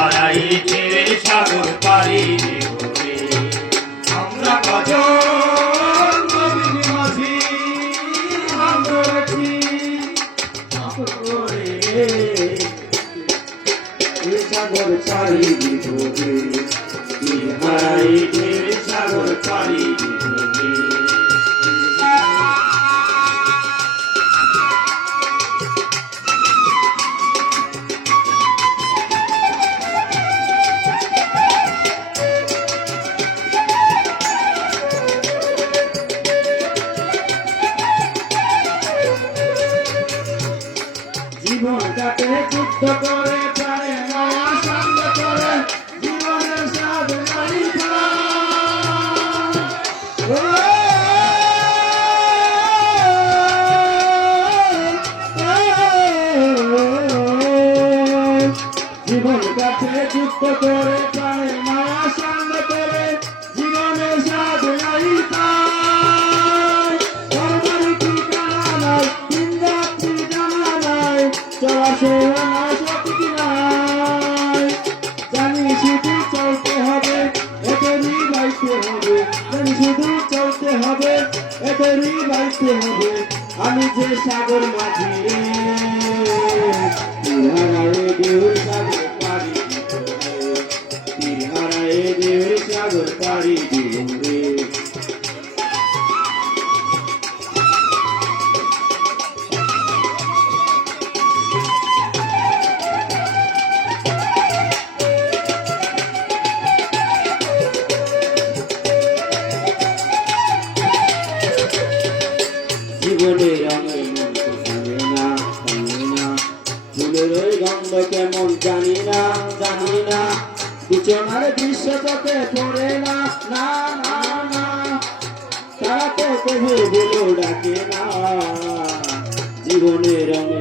হারাইছে সাগর পাড়ি দেবরে আমরা কজন নবীন মাঝি আমরাছি সাগরে সাগর পাড়ি দেবরে হারাইছে সাগর পাড়ি দেবরে জীবন কাটে যুদ্ধ করে প্রাণে মায়া শান্ত করে জীবনের স্বাদ নাই জীবন কাটে যুদ্ধ করে প্রাণে মায়া শান্ত করে জীবনের স্বাদ নাই জানি শুধু চলতে হবে এদেরই বাইতে হবে জানি শুধু চলতে হবে এদেরই বাইতে হবে আমি যে সাগর মাঝি হারায়ে দেউর সাগর পাড়ি হারায়ে দেউর সাগর পাড়ি দিলে জীবনের রঙে জানে না ফুলের ওই গন্ধ কেমন জানি না বিছানার দৃশ্য চোখে পড়ে না তারা তো কবু বলে ডাকে না জীবনের রঙে